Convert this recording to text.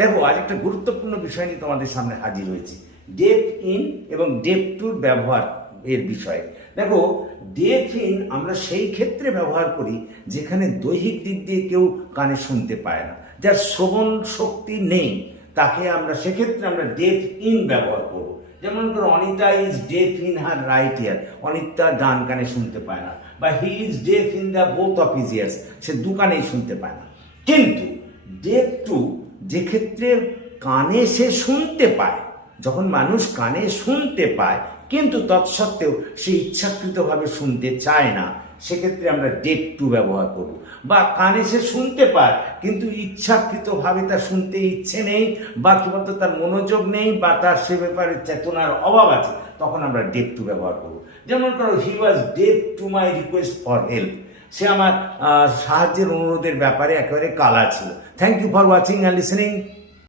দেখো, আজ একটা গুরুত্বপূর্ণ বিষয় নিয়ে তোমাদের সামনে হাজির হয়েছি, ডেফ ইন এবং ডেফ টুর ব্যবহার এর বিষয়ে। দেখো, ডেফ ইন আমরা সেই ক্ষেত্রে ব্যবহার করি যেখানে দৈহিক দিক দিয়ে কেউ কানে শুনতে পায় না, যার শ্রবণ শক্তি নেই, তাকে আমরা সেক্ষেত্রে আমরা ডেফ ইন ব্যবহার করব। যেমন ধরো, Anita is deaf in her right ear, Anita ডান কানে শুনতে পায় না, বা he is deaf in the both of his ears, সে দু কানেই শুনতে পায় না। কিন্তু ডেফ টু, যে ক্ষেত্রে কানে সে শুনতে পায়, যখন মানুষ কানে শুনতে পায় কিন্তু তৎসত্ত্বেও সে ইচ্ছাকৃতভাবে শুনতে চায় না, সেক্ষেত্রে আমরা ডেফ টু ব্যবহার করব। বা কানে সে শুনতে পায় কিন্তু ইচ্ছাকৃতভাবে তার শুনতে ইচ্ছে নেই, বা কি বলতো তার মনোযোগ নেই, বা তার সে ব্যাপারে চেতনার অভাব আছে, তখন আমরা ডেফ টু ব্যবহার করব। যেমন করো, he was deaf to my request for help, সে আমার সাহায্যের অনুরোধের ব্যাপারে একেবারে কালা ছিল। Thank you for watching and listening.